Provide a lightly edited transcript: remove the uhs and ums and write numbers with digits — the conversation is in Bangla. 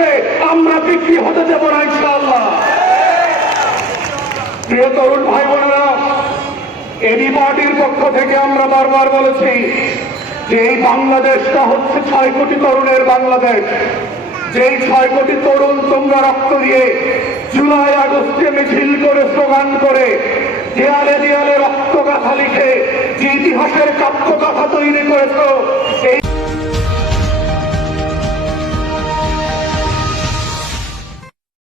কাছে আমরা বিক্রি হতে দেব না ইনশাআল্লাহ। প্রিয় তরুণ ভাই বোনেরা, এবি পার্টির পক্ষ থেকে আমরা বারবার বলেছি যে এই বাংলাদেশটা হচ্ছে 6 কোটি তরুণের বাংলাদেশ। যেই 6 কোটি তরুণ তোমরা রক্ত দিয়ে জুলাই আগস্টে মিছিল করে স্লোগান করে দেয়ালে দেয়ালে রক্ত গাথা লিখে